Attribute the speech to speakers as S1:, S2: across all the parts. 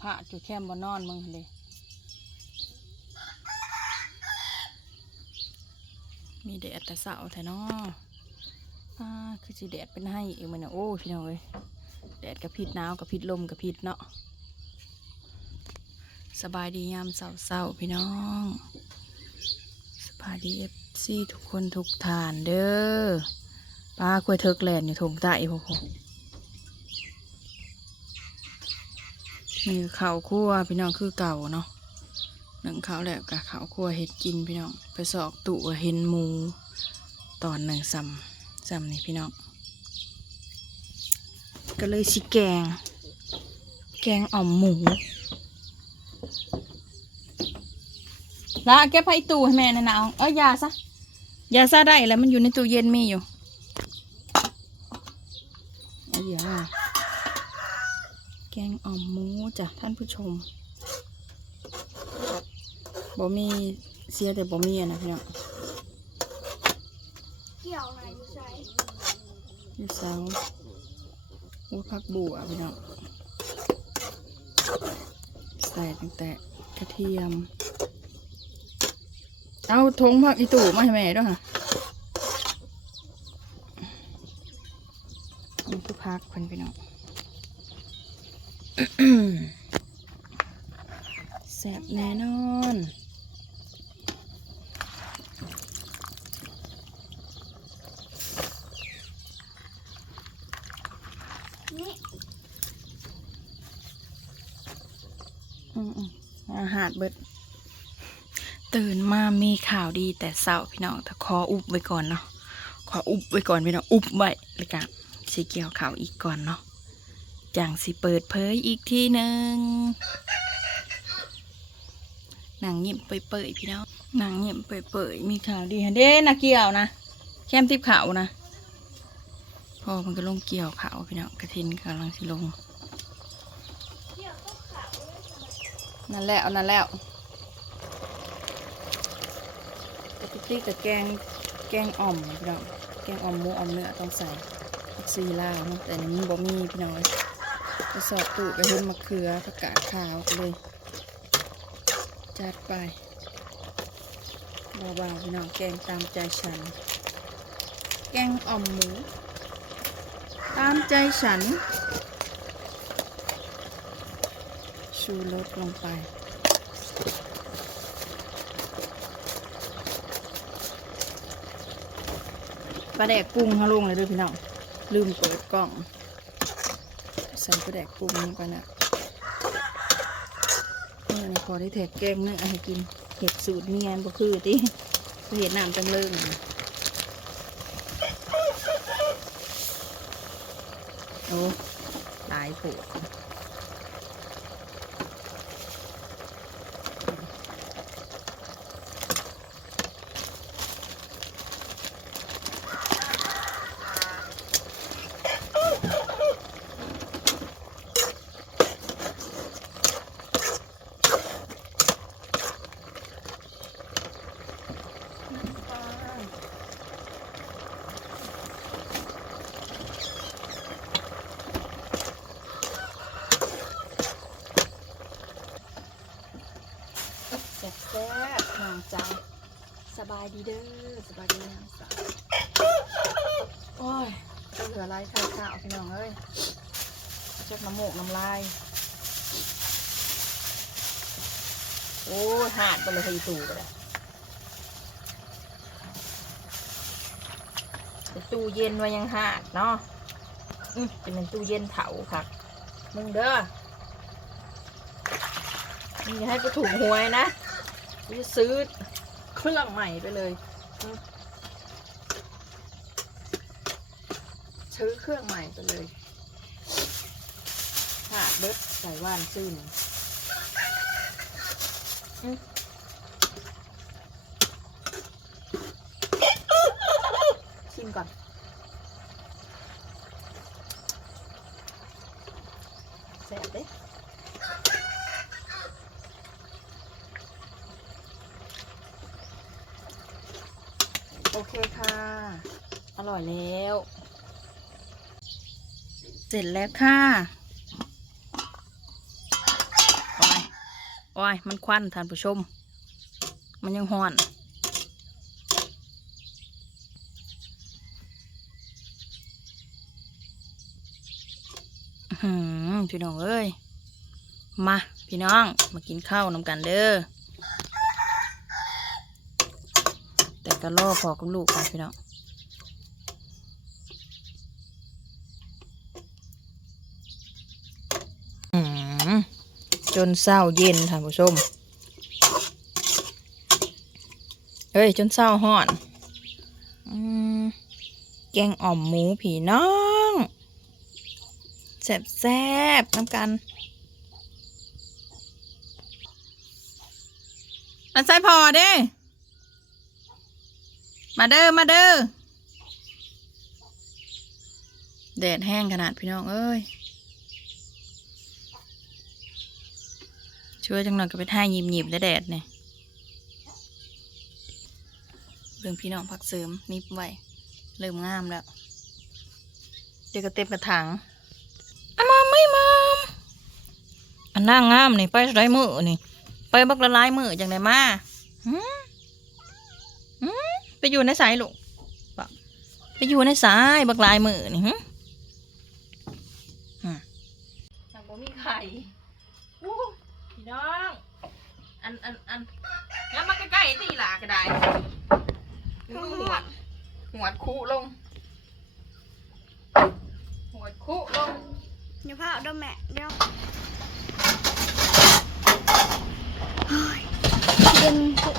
S1: พระจุดแคมบนนอนมึงเลยมีแดดแต่เสาแท้เนาะอ่าคือสิแดดเป็นให้เองมันน่ะโอ้พี่น้องเอ้ยแดดกับพิษหนาวกับพิษลมกับพิษเนาะสบายดียามเศร้าๆพี่น้องสบายดีเอฟซีทุกคนทุกฐานเด้อป้าคุยเทิกแลนอยู่ทงใต้พวก ผมมีข้าวคั่วพี่น้องคือเก่าเนาะหนึ่งข้าวแล้วกับข้าวคั่วเห็ดกินพี่น้องไปสอกตู่เห็นหมูตอนหนึ่งซ้ำซ้ำนี่พี่น้องก็เลยสิแกง แกงอ่อมหมูละเก็บไผ่ตู้ให้แม่หนาวเอ้ยยาซะยาซะได้แล้วมันอยู่ในตู้เย็นมีอยู่เอาเดี๋ยวมา กงอ่อมหมูจ้ะท่านผู้ชมบ่มีเสียแต่บ่มีอะนะพี่น้อง
S2: เกี่ยวไหนอยู่ใส่
S1: อยู่เสาอูผักบัวพี่น้องใส่ตั้งแต่กระเทียม เอาทงผักอีตู่มาให้แม่ด้วยค่ะนี่คือพักคนพี่น้อง แซ่บแน่นอน
S2: นี่
S1: อืมๆอาหารเบิด ตื่นมามีข่าวดีแต่เศร้าพี่น้อง แต่ขออุบไว้ก่อนเนาะ ขออุบไว้ก่อนพี่น้อง อุบไว้แล้วกันสิเกี่ยวข่าวอีกก่อนเนาะ จังสิเปิดเผยอีกทีหนึ่งหนังยิ้มเปื่อยๆพี่น้องหนังยิ้มเปื่อยๆมีข่าวดีเด้นะเกี่ยวนะแคมทิพข่าวนะพอมันก็ลงเกี่ยวข่าวพี่น้องกระทินกำลังสิลง
S2: เกี่ยวต้องขาวเลย
S1: นั่นแล้วนั่นแล้วกะทิกับแกงแกงอ่อมพี่น้องแกงอ่อมหมูอ่อมเนื้อต้องใส่ซีลาวเนาะแต่นนี้บ่มีพี่น้องเลย ไปสอบตู้ไปเห็นมะเขือผักกาดขาวเลย จัดไปเบาๆพี่น้องแกงตามใจฉัน แกงอ่อมหมู ตามใจฉัน ชูรสลงไปปลาแดกกุ้งฮะลุงเลยด้วยพี่น้อง ลืมเปิดกล่อง ใส่ปลาแดกกุ้งลงไปนะนี่นะพอได้แถกแกงเนื้อให้กิน เห็ดสูตรเนียนบ่คือติเห็ดน้ำจังเลิงน่ะโอ้หลายโผด แซ่บแซ่บๆน้องจ้าสบายดีเด้อสบายดีน้องสาวโอ้ยเหลือไรไข่ขาวพี่น้องเอ้ยเช็ดน้ำมูกน้ำลายโอ้ยหาดไปเลยคือตู่ไปเลยตู้เย็นไว้ยังหาดเนาะจะเป็นตู้เย็นเถาค่ะ มึงเด้อมึงอย่าให้ไปถูกหวยนะ ซื้อเครื่องใหม่ไปเลยซื้อเครื่องใหม่ไปเลยหาเบิร์ดใส่ว่านซื่นอืมชิมก่อนแสบเด้ โอเคค่ะ อร่อยแล้ว เสร็จแล้วค่ะโอ้ยโอ้ยมันควันท่านผู้ชม มันยังห้อนหือพี่น้องเอ้ย มา พี่น้อง มากินข้าวนำกันเด้อ แต่ ก็ล่อพอกับลูกกันพี่น้องจนเศร้าเย็นท่านผู้ชมเอ้ย จนเศร้าห่อนอแกงอ่อมหมูผีน้องแซ่บแซ่บน้ำกันอันใส่พอเด้ มาเด้อมาเด้อแดดแห้งขนาดพี่น้องเอ้ยช่วยจังหน่อยก็ไปท่าหยิบหยิบๆได้แดดเนี่ยเรื่องพี่น้องพักเสริมนิบไว้เริ่มงามแล้ว เดี๋ยวก็เต็มกระถางอะมาไม่มามอันนั่งงามนี่ไปไรมือนี่ไปบักละลายมือจังไดมาหืม อยู่ในสายลูกปะไปอยู่ในสายบักลายมือนี่หืมหืมจังบ่มีไข่อู้พี่น้อง อันอันอันแล้วมาใกล้ๆตีหลาก็ได้หัวดหัวดคุลง หัวดคุลง
S2: เดี๋ยวพาเอาด้วยแม่เดี๋ยวเย็นปุ๊บ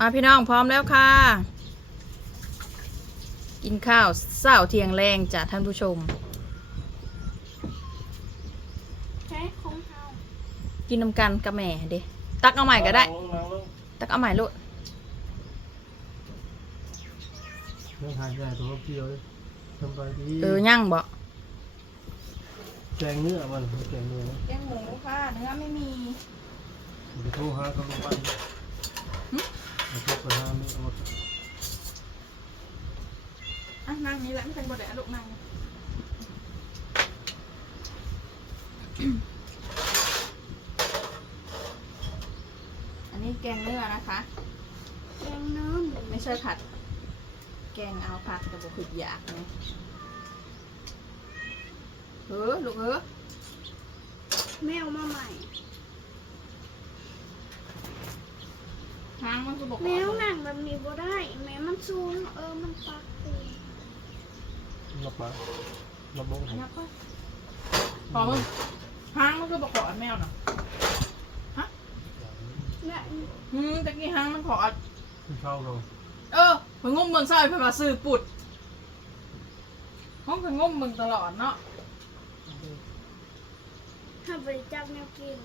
S1: อะพี่น้องพร้อมแล้วค่ะ กินข้าวเศร้าเทียงแรงจ้ะท่านผู้ชม
S2: ใช้ของเฮา
S1: กินน้ำกันกับแม่เด้ตักเอาใหม่ก็ได้
S3: ลงลงลง
S1: ตักเอาใหม่ลูก
S3: เรื่องหายใจตัวเพียวเลยสบายดี
S1: เออย่างบ่
S3: แกงเนื้อมันแกงเนื้อนะ
S1: แกงหมูค่ะ เนื้อไม่มี
S3: เดี๋ยวโทรหาเขาลงไปเดี๋ยวโทรไปหาไม่เอา
S1: อะนั่งนี่แหละไม่เป็นบ่ได้ลูกนั่งอันนี้แกงเนื้อนะคะ
S2: แกงน้
S1: ไม่ใช่ผัด แกงเอาผัดกับบุขิดอยากเลยเออลูกเออำ
S2: แมวมาใหม่า
S1: งมันก็บอก
S2: แมวหนังแบบนี้บ่ได้ แมวมันซูนเออมันปักเอง
S3: รับมารับลง
S1: ยับไปพอมึงทางมันก็บอกขออันแมวน่ะ
S2: แม่
S1: อืมตะกี้หางมันขออัด
S3: ที่เข้าเรา
S1: เออเพิ่งงมเมืองซอยเพิ่นมาซื้อปุดห้องเพิ่งงมเมืองตลอดเนาะ
S2: ถ้าบริจาคแนวกิน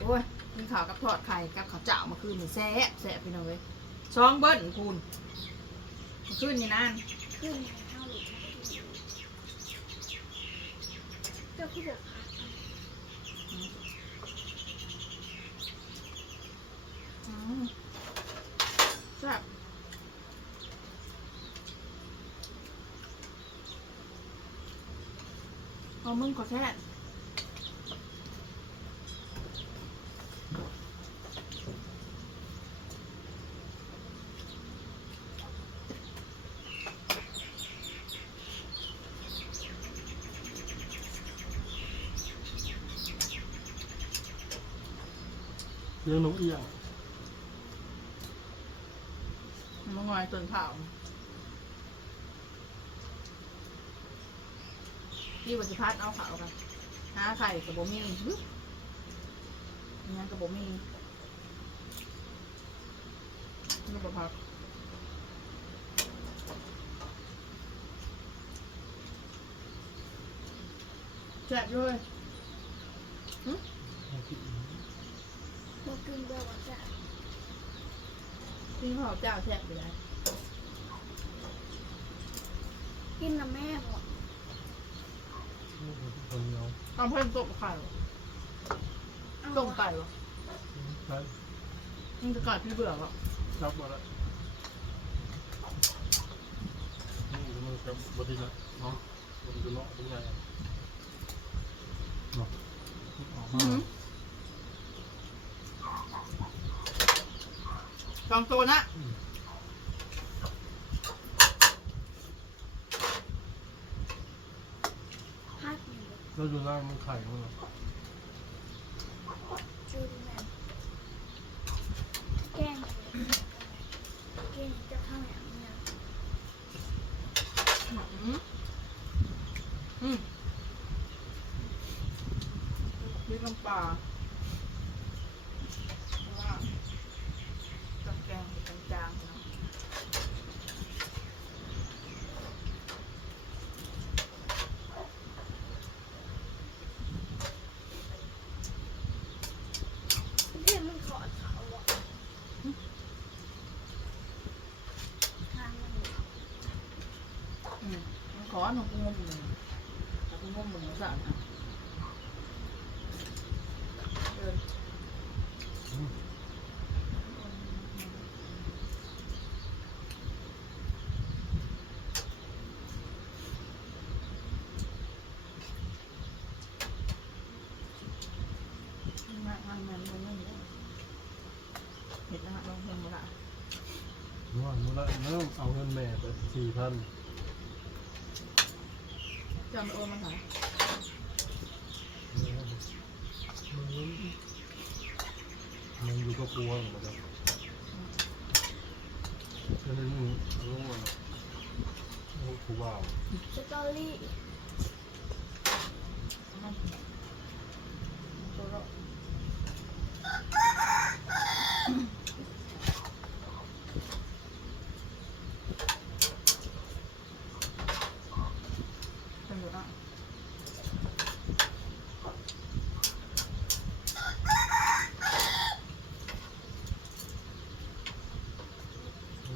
S1: โอ้ย มีข่าวกับทอดไข่กับข้าวเจ้ามื่อคืนนี่แซ่บแซ่บพี่น้องเว้ยซองเบิ้ลคูณมื่อคืนนี่นาน
S2: ขึ้นให้เฮาอีกเจ้าคือบอกพา
S1: อืมแซ่บเอามึงขอแท้
S3: เรื่องนกเอี้ยง
S1: มางอยต้นเผาพี่วัชพัฒน์เอาเขากันหาไข่กับบ่มีบึ๊บอิหยังกับบ่มีนี่บ่พักแซ่บเลย
S2: บ่กินแบบว่าจะ
S1: พี่เผาเจ้าแซ่บไปเลย
S2: กินน้ำแม่บ่
S3: คนเหนียว
S1: เอาเพิ่มตกไข่หรอ
S2: เอา
S1: ต้มไก่หรอ
S3: ใช่
S1: มันจะกัดพี่เบื่อหรอ
S3: จับมาแล้วนี่มันกับบดีนะเนาะมันจะเนาะเป็นไงเนาะออกมา
S1: สองตัวนะ
S2: พักอยู่
S3: แล้วดูล่างมันไข่มัน
S2: ชื่อแม่แกงแกงจะทำอย่างนี้
S1: อืมอืมพริกน้ำปลาเพราะว่าจับแกงเป็นจางๆนะ
S2: เพื่อนมันขอดเขาอะทางมัน
S1: อืม มันขอหนูกูงมมึงแต่กูงมมึงสั่นนะเดินมันมันมันมันมันเห็นนะลองเพิ่มมาละ
S3: ว่ามูละเริ่มเอาเงินแม่ไปสี่พันำ
S1: โอนมาหา
S3: มันอยู่กับกลัวเหมือนกันฉะนั้นมึงรู้ว่าโอ้กูว้าว
S2: สตอรี่
S1: ตัวเราเป็นอยู่นะ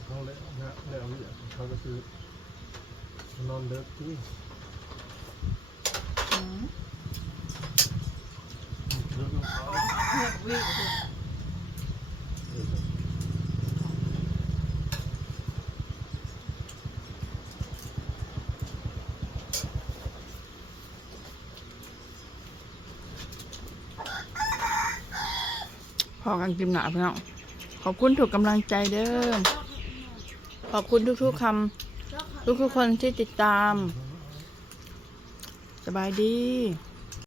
S3: เขาเลยนะแล้วเนี่ยเขาก็คือนอน เลิกที่
S1: อืม
S3: เลิกของเขา
S1: วิ่งพอกันกินหนาพี่น้องขอบคุณถูกกำลังใจเด้อ ขอบคุณทุกๆคำ ทุกคนที่ติดตาม สบายดี